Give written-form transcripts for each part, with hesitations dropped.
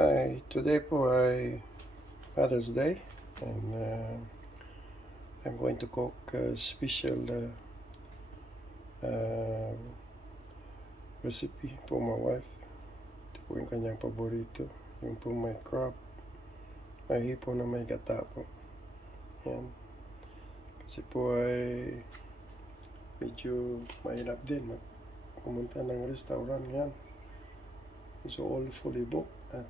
Hi, today po ay Father's Day and I'm going to cook a special recipe for my wife. Ito po yung kanyang paborito, yung po may crab, may hipo na may gata po. Yan. Kasi po ay medyo mahirap din pumunta ng restaurant yan. So all fully booked at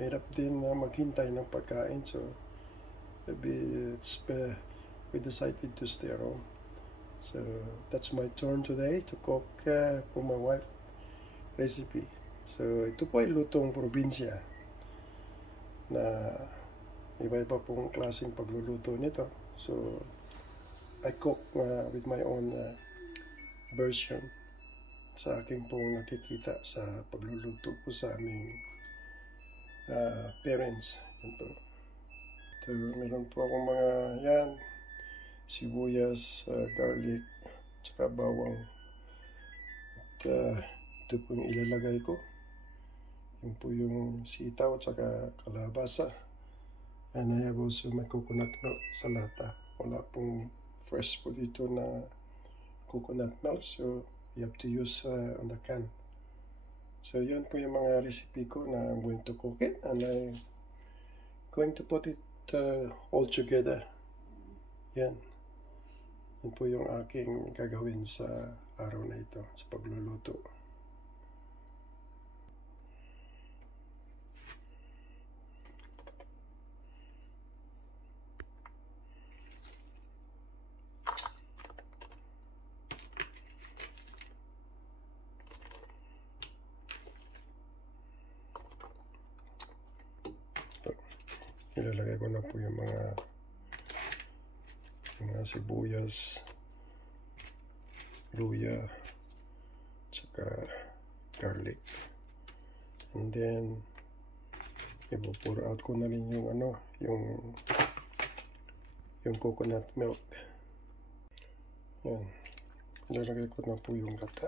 mahirap din maghintay ng pagkain, so we decided to stay home. So that's my turn today to cook for my wife recipe. So ito po ay lutong probinsya na iba-iba pong klaseng pagluluto nito. So I cook with my own version sa aking pong nakikita sa pagluluto po sa aming parents. Yan po. Ito, meron po akong mga yan, sibuyas, garlic, tsaka bawang. At ito po yung ilalagay ko. Yung po yung sitaw, tsaka kalabasa. And I have also my coconut milk sa lata. Wala pong fresh po dito na coconut milk, so you have to use on the can. So yun po yung mga recipe ko na I'm going to cook it, and I'm going to put it all together. Yan. Yan po yung aking gagawin sa araw na ito, sa pagluluto. Ilalagay ko na po yung mga sibuyas, luya, tsaka garlic. And then i-pour out ko na rin yung yung coconut milk. Yan. Ilalagay ko na po yung gata.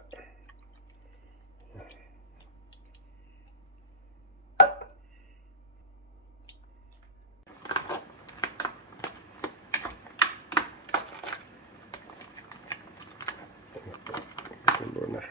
Gulo na.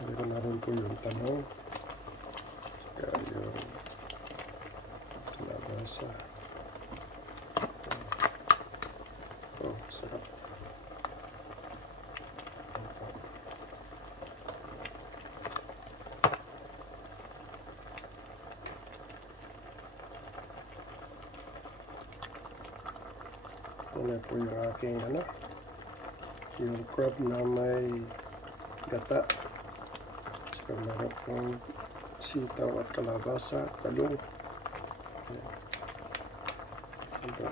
Hindi ko na rin po yung talong, saka yung kalabasa. Oh, sarap. Yan po yung aking yung crab na may gata. Meron pong sitaw at kalabasa, talong. Ito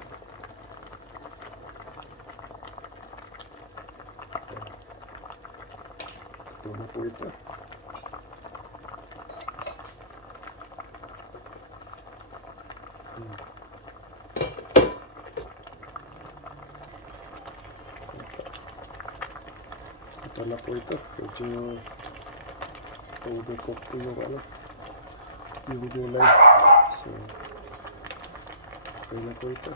na po ito. Ito na po ito. Medyo overcook po yung gulay. So okay na po ito.